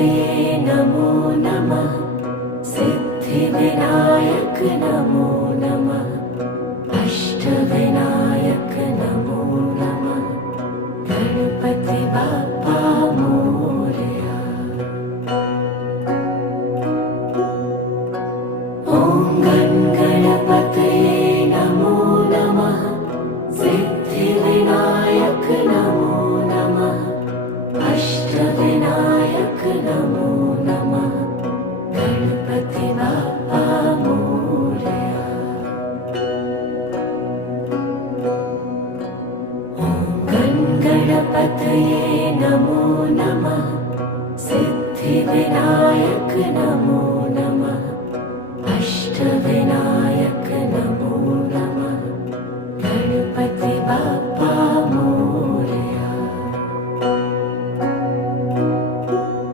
गणपतये नमो नमः। सिद्धिविनायक नमो नमः। अष्टविनायक नमो नमः। गणपति बाप्पा मोरया। ॐ गणपतये नमो नमः। सिद्धिविनायक नमो नमः। अष्टविनायक नमो नमः। गणपति बाप्पा मोरया। ॐ गणपतये नमो नमः। सिद्धिविनायक नमो नमः। अष्टविनायक